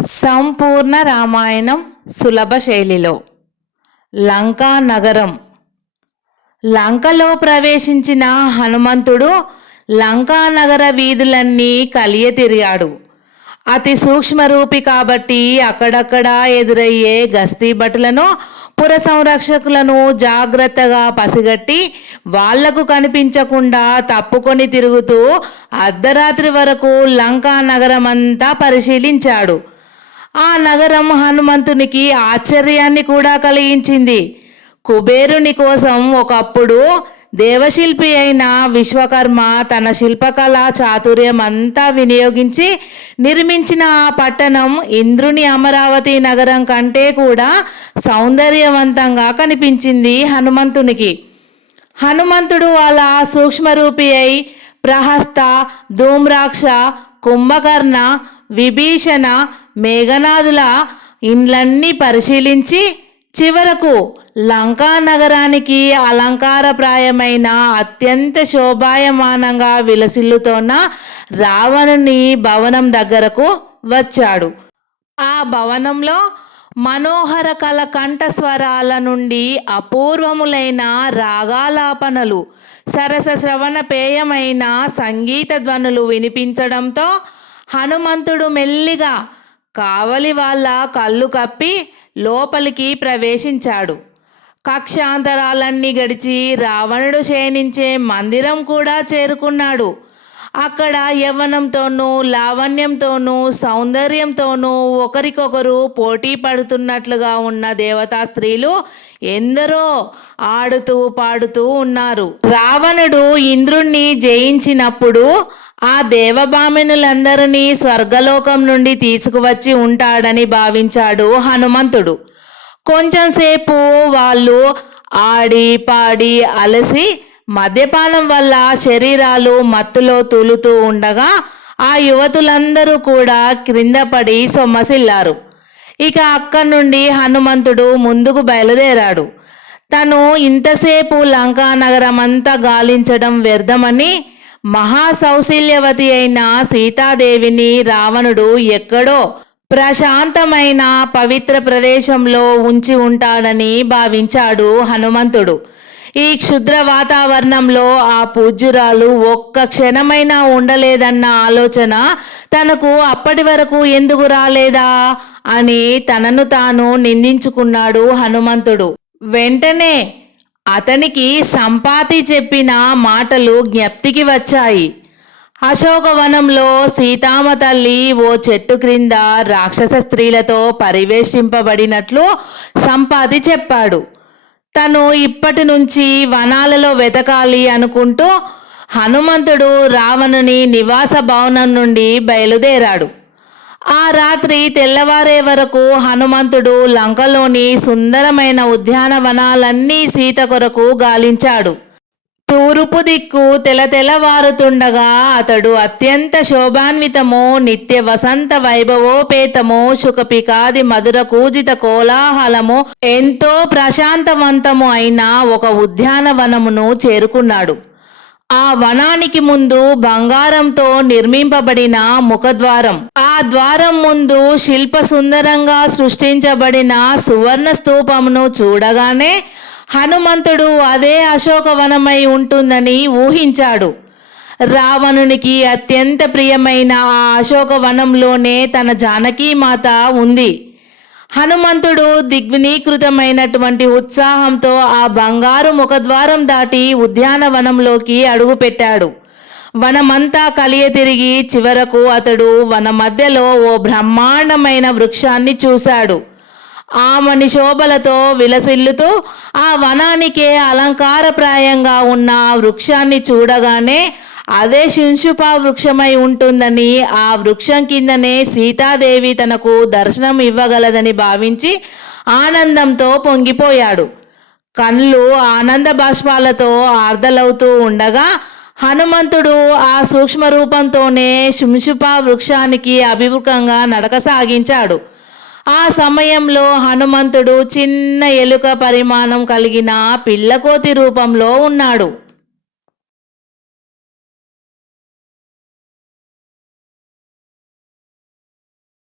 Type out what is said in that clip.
సంపూర్ణ రామాయణం సులభ శైలిలో. లంకా నగరం. లంకలో ప్రవేశించిన హనుమంతుడు లంకా నగర వీధులన్నీ కలియతిరిగాడు. అతి సూక్ష్మరూపి కాబట్టి అక్కడక్కడ ఎదురయ్యే గస్తీ భటులను, పుర సంరక్షకులను జాగ్రత్తగా పసిగట్టి వాళ్లకు కనిపించకుండా తప్పుకొని తిరుగుతూ అర్ధరాత్రి వరకు లంకా నగరమంతా పరిశీలించాడు. ఆ నగరం హనుమంతునికి ఆశ్చర్యాన్ని కూడా కలిగించింది. కుబేరుని కోసం ఒకప్పుడు దేవశిల్పి అయిన విశ్వకర్మ తన శిల్పకళా చాతుర్యం అంతా వినియోగించి నిర్మించిన ఆ పట్టణం ఇంద్రుని అమరావతి నగరం కంటే కూడా సౌందర్యవంతంగా కనిపించింది హనుమంతునికి. హనుమంతుడు అలా సూక్ష్మరూపి అయి ప్రహస్త, ధూమ్రాక్ష, కుంభకర్ణ, విభీషణ, మేఘనాదుల ఇండ్లన్నీ పరిశీలించి చివరకు లంకా నగరానికి అలంకారప్రాయమైన అత్యంత శోభాయమానంగా విలసిల్లుతోన్న రావణుని భవనం దగ్గరకు వచ్చాడు. ఆ భవనంలో మనోహర కల కంఠస్వరాల నుండి అపూర్వములైన రాగాలాపనలు, సరస శ్రవణ పేయమైన సంగీత ధ్వనులు వినిపించడంతో హనుమంతుడు మెల్లిగా కావలి వాళ్ళ కళ్ళు కప్పి లోపలికి ప్రవేశించాడు. కక్షాంతరాలన్నీ గడిచి రావణుడు శయనించే మందిరం కూడా చేరుకున్నాడు. అక్కడ యవ్వనంతోనూ, లావణ్యంతోనూ, సౌందర్యంతోనూ ఒకరికొకరు పోటీ పడుతున్నట్లుగా ఉన్న దేవతా స్త్రీలు ఎందరో ఆడుతూ పాడుతూ ఉన్నారు. రావణుడు ఇంద్రుణ్ణి జయించినప్పుడు ఆ దేవభామినులందరినీ స్వర్గలోకం నుండి తీసుకువచ్చి ఉంటాడని భావించాడు హనుమంతుడు. కొంచెంసేపు వాళ్ళు ఆడి పాడి అలసి మద్యపానం వల్ల శరీరాలు మత్తులో తూలుతూ ఉండగా ఆ యువతులందరూ కూడా క్రింద పడి సొమ్మసిల్లారు. ఇక అక్కడి నుండి హనుమంతుడు ముందుకు బయలుదేరాడు. తను ఇంతసేపు లంకా నగరమంతా గాలించడం వ్యర్థమని మహాసౌశల్యవతి అయిన సీతాదేవిని రావణుడు ఎక్కడో ప్రశాంతమైన పవిత్ర ప్రదేశంలో ఉంచి ఉంటాడని భావించాడు హనుమంతుడు. ఈ క్షుద్ర వాతావరణంలో ఆ పూజ్యురాలు ఒక్క క్షణమైనా ఉండలేదన్న ఆలోచన తనకు అప్పటి వరకు ఎందుకు రాలేదా అని తనను తాను నిందించుకున్నాడు హనుమంతుడు. వెంటనే అతనికి సంపాతి చెప్పిన మాటలు జ్ఞప్తికి వచ్చాయి. అశోకవనంలో సీతామ తల్లి ఓ చెట్టు క్రింద రాక్షస స్త్రీలతో పరివేషింపబడినట్లు సంపాతి చెప్పాడు. తను ఇప్పటి నుంచి వనాలలో వెతకాలి అనుకుంటూ హనుమంతుడు రావణుని నివాస భవనం నుండి బయలుదేరాడు. ఆ రాత్రి తెల్లవారే వరకు హనుమంతుడు లంకలోని సుందరమైన ఉద్యానవనాలన్నీ సీత కొరకు గాలించాడు. తూర్పు దిక్కు తెలతెలవారుతుండగా అతడు అత్యంత శోభాన్వితము, నిత్య వసంత వైభవోపేతము, శుకపికాది మధుర కూజిత కోలాహలము ఎంతో ప్రశాంతవంతము అయిన ఒక ఉద్యానవనమును చేరుకున్నాడు. ఆ వనానికి ముందు బంగారంతో నిర్మింపబడిన ముఖద్వారం, ఆ ద్వారం ముందు శిల్ప సుందరంగా సృష్టించబడిన సువర్ణ స్తూపమును చూడగానే హనుమంతుడు అదే అశోకవనమై ఉంటుందని ఊహించాడు. రావణునికి అత్యంత ప్రియమైన ఆ అశోకవనంలోనే తన జానకీమాత ఉంది. హనుమంతుడు దిగ్వినీకృతమైనటువంటి ఉత్సాహంతో ఆ బంగారు ముఖద్వారం దాటి ఉద్యానవనంలోకి అడుగుపెట్టాడు. వనమంతా కలియ తిరిగి చివరకు అతడు వన మధ్యలో ఓ బ్రహ్మాండమైన వృక్షాన్ని చూశాడు. ఆమని శోభలతో విలసిల్లుతూ ఆ వనానికే అలంకారప్రాయంగా ఉన్న ఆ వృక్షాన్ని చూడగానే అదే శింశుప వృక్షమై ఉంటుందని, ఆ వృక్షం కిందనే సీతాదేవి తనకు దర్శనం ఇవ్వగలదని భావించి ఆనందంతో పొంగిపోయాడు. కళ్ళు ఆనంద బాష్పాలతో ఆర్దలవుతూ ఉండగా హనుమంతుడు ఆ సూక్ష్మ రూపంతోనే శింశుప వృక్షానికి అభిముఖంగా నడక సాగించాడు. ఆ సమయంలో హనుమంతుడు చిన్న ఎలుక పరిమాణం కలిగిన పిల్లకోతి రూపంలో ఉన్నాడు.